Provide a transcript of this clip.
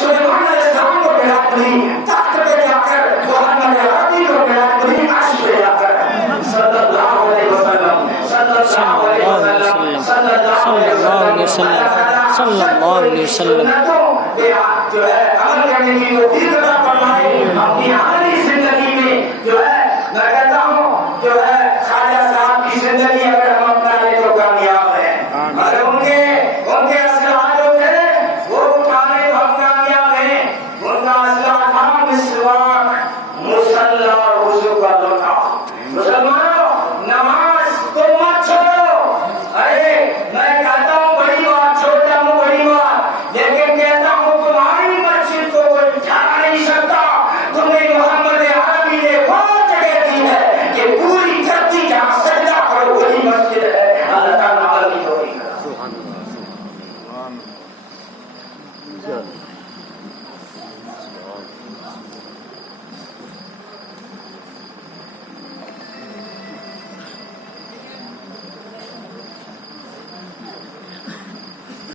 سلیمان علیہ السلام کو بیعت ملی، تخت پہ جا کر محمد عربی کو بیعت ملی، عرش پہ جا کر صلی اللہ علیہ وسلم، صلی اللہ علیہ وسلم، صلی اللہ علیہ وسلم، صلی اللہ علیہ وسلم۔ بیعت جو ہے عمل کرنے کی توفیق عطا فرمائے، اپنی عملی زندگی میں جو ہے میں کہتا ہوں